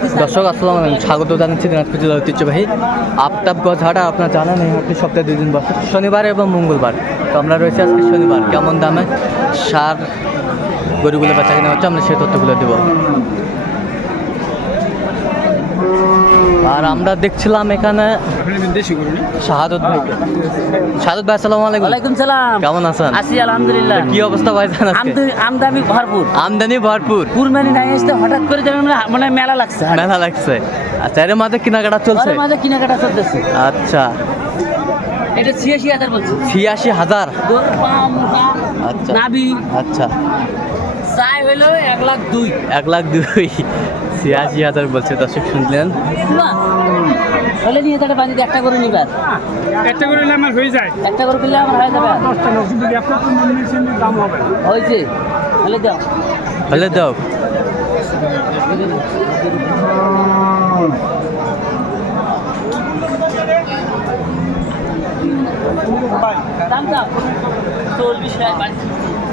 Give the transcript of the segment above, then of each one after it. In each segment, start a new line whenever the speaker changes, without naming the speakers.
দর্শক, আসসালাম স্বাগত জানাচ্ছি দিনাজপুর জেলার ঐতিহ্যবাহী আফতাবগঞ্জ গজহাটা আপনার জানেন, এই হাটটি সপ্তাহে দুই দিন বসে। শনিবার এবং মঙ্গলবার। তো আমরা রয়েছে আজকে শনিবার। কেমন দামে সার গরুগুলো বেচা কেনা হচ্ছে, আমরা সেই তথ্যগুলো দেবো। আর আমরা দেখছিলাম এখানে শাহাদত ভাইকে। শাহাদত ভাই আসসালামু আলাইকুম।
ওয়ালাইকুম সালাম।
কেমন আছেন?
আছি আলহামদুলিল্লাহ।
কি অবস্থা ভাই জানাচ্ছি
আমদানি ভরপুর।
আমদানি ভরপুর।
কুরবানি নাই আসতে হঠাৎ করে যেমন মানে মেলা লাগছে।
মেলা লাগছে। আচ্ছা এর মাঝে কেনাকাটা চলছে?
ঘরের মাঝে কেনাকাটা চলতেছে।
আচ্ছা।
এটা ছিয়াশি হাজার বলছে।
ছিয়াশি হাজার? আচ্ছা।
নাবি
আচ্ছা।
চাই হইল এক লাখ দুই।
এক লাখ দুই। ছিয়াশি হাজার বলছে দর্শক শুনলেন।
না হলে নিয়ে তাহলে বাড়িতে একটা করে নিবার।
একটা করে নিলে আমার হয়ে যায়।
একটা করে কিনলে আমার হয়ে যাবে।
দশটা লোক কিন্তু একটা তো মেডিসিন দাম হবে
হয়েছে হলে দাও।
হলে দাও।
দাম দাও। চল্লিশ হাজার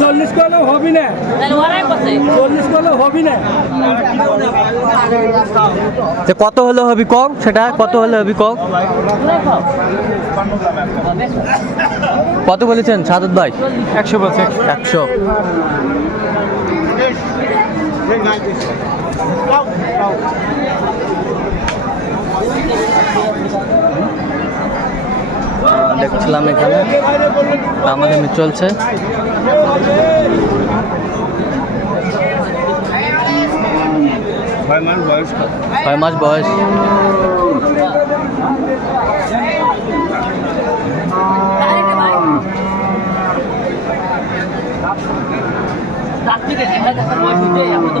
চল্লিশ
করলে হবি না।
কত
চল্লিশ করলে হবি না।
কত হলে হবি কম সেটা কত হলে হবি কম
কত
বলেছেন সাদত ভাই?
একশো বছর
একশো। দেখছিলাম এখানে। দামাদামি চলছে।
ছয় মাস বয়স
ছয় মাস বয়স।
রাত্রিকে আমরা তো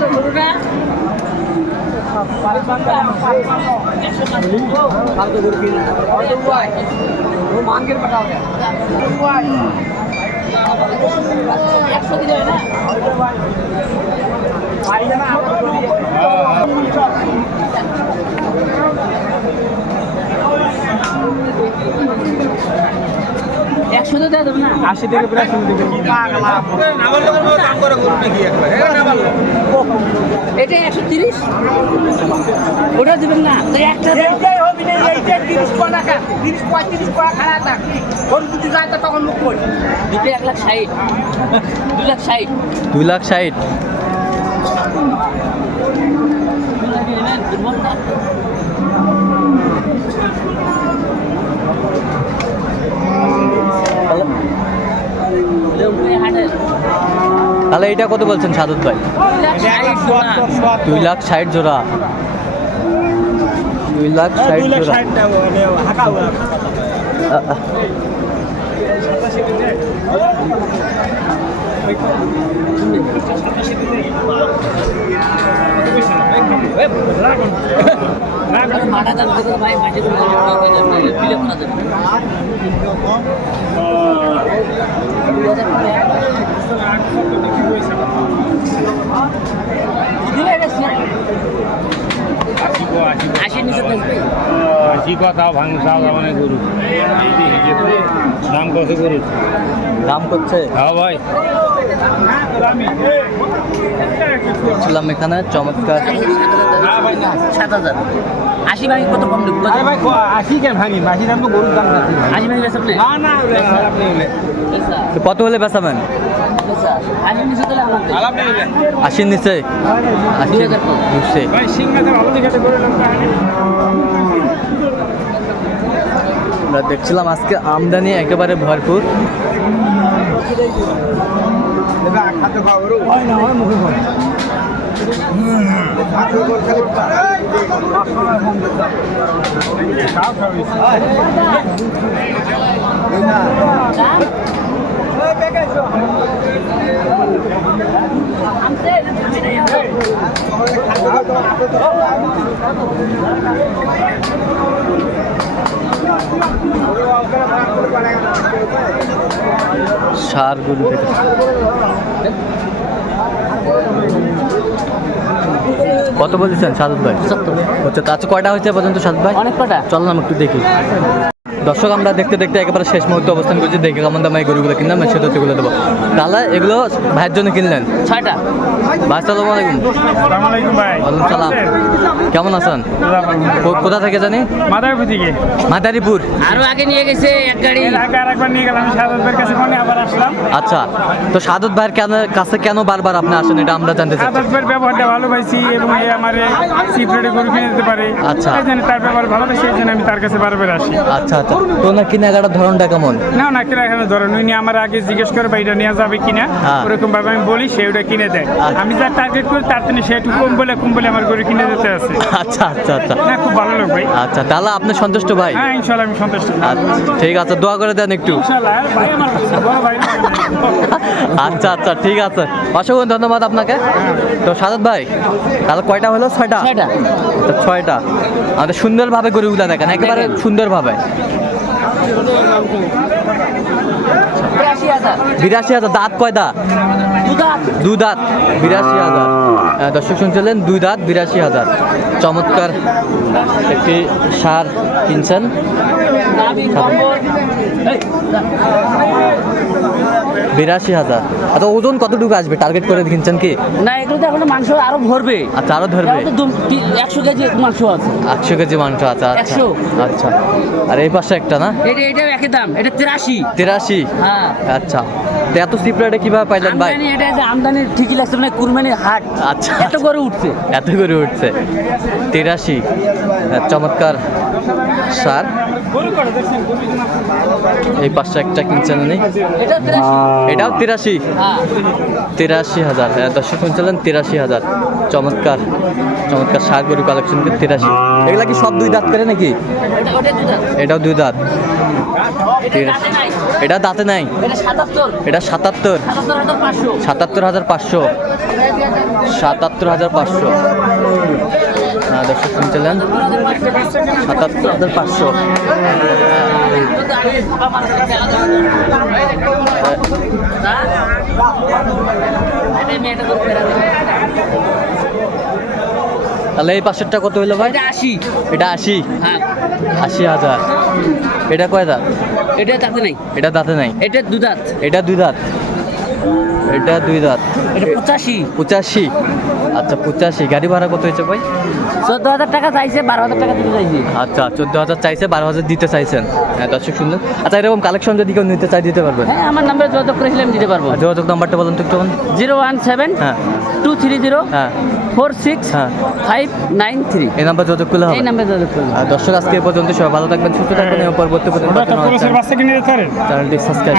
একশো দিলে না। একশো তো দেওয়া দেবে না
আশি থেকে প্রায় শুরু থেকে
এটা একশো তিরিশ। ওটা দেবেন না। তো একটা দেন। দুটো এক লাখ ষাট। দু লাখ ষাট।
দুই লাখ ষাট।
দু লাখ।
তাহলে এটা কত বলছেন সাদত ভাই?
দুই লাখ ষাট জোড়া।
দুই লাখ ষাট জোড়া। ষাট জোড়া
ভাই, আশির নিচে থাকবে
শিকা তাও ভাঙ তাও মানে গরু। নাম কত গরু?
দাম করছে?
হ্যাঁ ভাই।
ছিলাম এখানে চমৎকার।
সাত হাজার আশি ভাই কত কম দেবো?
আরে ভাই আশি কেন ভাঙি? আশি দাম তো গরুর দাম
আশি
না না আপনি হলে
কত হলে বেচাবেন?
আশির নিচে
আশির নিচে আশি
দুই হাজার টাকা।
দুশে
ভাই সিংহাতে ভালো দেখাতে করে নাম
আমরা দেখছিলাম আজকে আমদানি একেবারে ভরপুর। সার গরু থেকে কত বলছেন সাদত ভাই? হচ্ছে তা আচ্ছা কয়টা হয়েছে পর্যন্ত সাদত ভাই?
অনেক কটা
চল না একটু দেখি। দর্শক আমরা দেখতে দেখতে একেবারে শেষ মুহূর্তে অবস্থান করছি। দেখে কেমন দামে এই গরুগুলো কিনলাম সে তথ্যগুলো দেবো। তাহলে এগুলো ভাইয়ের জন্য কিনলেন?
ছয়টা।
ভাই সালাম আলাইকুম।
আলাইকুম ভাই।
ওয়ালাইকুম সালাম। কেমন আছেন? কোথা থেকে জানি?
মাদারপুর থেকে।
মাদারীপুর।
আরও আগে নিয়ে গেছে এক গাড়ি।
আরেকবার নিয়ে গেলাম সাদাতের কাছে ফোনে আবার আসলাম।
আচ্ছা তো সাদত ভাইয়ের কেন কাছে কেন বারবার আপনি আসেন? এটা আমরা জানতে চাচ্ছি।
সাদাতের ব্যবহারটা ভালো পাইছি এবং এ আমার সিপ্রেটে গরু কিনে দিতে পারে।
আচ্ছা।
এই জন্য তার ব্যবহার ভালো পাইছি এই জন্য আমি তার কাছে বারবার আসি।
আচ্ছা। তো না কেনাকাটার ধরনটা কেমন?
না না কিনা এখানে ধরেন উনি আমার আগে জিজ্ঞেস করে বা এটা নেওয়া যাবে কিনা
হ্যাঁ।
ওরকম ভাবে আমি বলি সে ওটা কিনে দেয়।
আচ্ছা।
আমি যা টার্গেট করি তার জন্য সে একটু কম বলে কম বলে আমার গরু কিনে দিতে আছে।
আচ্ছা আচ্ছা আচ্ছা।
না খুব ভালো লোক ভাই।
আচ্ছা তাহলে আপনি সন্তুষ্ট ভাই?
হ্যাঁ ইনশাল্লাহ আমি সন্তুষ্ট।
আচ্ছা ঠিক আছে দোয়া করে দেন একটু।
ইনশাল্লাহ ভাই আমার বড় ভাই
আচ্ছা আচ্ছা ঠিক আছে। অসংখ্য ধন্যবাদ আপনাকে। তো সাদত ভাই তাহলে কয়টা হলো? ছয়টা?
ছয়টা।
ছয়টা। আমাদের সুন্দরভাবে গরুগুলা দেখেন একেবারে। সুন্দরভাবে।
বিরাশি হাজার।
দাঁত কয় দাঁত। দু দাঁত বিরাশি হাজার। দর্শক শুনছিলেন দুই দাঁত বিরাশি হাজার। চমৎকার একটি সার কিনছেন। বিরাশি হাজার। আচ্ছা ওজন কতটুকু আসবে? টার্গেট করে কিনছেন কি?
না এগুলোতে এখন মাংস আরও ভরবে
আচ্ছা আরও ধরবে?
তো তি- একশো কেজি মাংস আছে।
একশো কেজি মাংস আছে আচ্ছা।
একশো।
আচ্ছা। আর এই পাশে একটা না?
এটা এটাও একই দাম এটা তিরাশি।
তিরাশি?
হ্যাঁ।
আচ্ছা। তো এত সিপ্রেটে কীভাবে পাইলেন ভাই?
আমদানি এটা যে আমদানি ঠিকই লাগছে মানে কুরবানির হাট।
আচ্ছা।
এত করে উঠছে।
এত করে উঠছে। তিরাশি। চমৎকার সার। এই পাশে একটা কিনছেন উনি।
এটা
এটাও তিরাশি?
হ্যাঁ।
তিরাশি হাজার। হ্যাঁ দর্শক শুনছিলেন তিরাশি হাজার। চমৎকার চমৎকার সার গরু কালেকশন তিরাশি। এগুলা কি সব দুই দাঁত করে নাকি। এটাও দুই দাঁত।
এটা দাঁতে নাই।
এটা
সাতাত্তর।
সাতাত্তর
হাজার পাঁচশো।
সাতাত্তর হাজার পাঁচশো। দর্শক শুনছিলেন সাতাত্তর পাঁচশো। তাহলে এই পাশেরটা কত হলো ভাই?
এটা আশি।
এটা আশি?
হ্যাঁ।
আশি হাজার। এটা কয় দাঁত?
এটা দাঁতে নাই।
এটা দাঁতে নাই?
এটা দু দাঁত।
এটা দুই দাঁত। এটা দুই দাঁত।
এটা পঁচাশি।
পঁচাশি। আচ্ছা পঁচাশি। গাড়ি ভাড়া কত হয়েছে ভাই?
চোদ্দ হাজার টাকা চাইছে বারো হাজার টাকা দিতে চাইছি।
আচ্ছা চোদ্দ হাজার চাইছে বারো হাজার দিতে চাইছেন। হ্যাঁ দর্শক শুনলেন। আচ্ছা এরকম কালেকশন যদি কেউ নিতে চাই দিতে পারবেন।
হ্যাঁ আমার নাম্বারে যোগাযোগ করেছিলাম দিতে পারব।
যোগাযোগ নাম্বারটা বলুন তো একটু।
জিরো ওয়ান সেভেন
হ্যাঁ।
টু থ্রি জিরো
হ্যাঁ।
ফোর সিক্স
হ্যাঁ।
Five nine three.
এই নাম্বার যোগাযোগ করলে হবে।
এই নাম্বারে যোগাযোগ করুন
আর দর্শক আজকে এ পর্যন্ত সবাই ভালো থাকবেন সুস্থ থাকবেন। এবং পরবর্তী পর্যন্ত চ্যানেলটি সাবস্ক্রাইব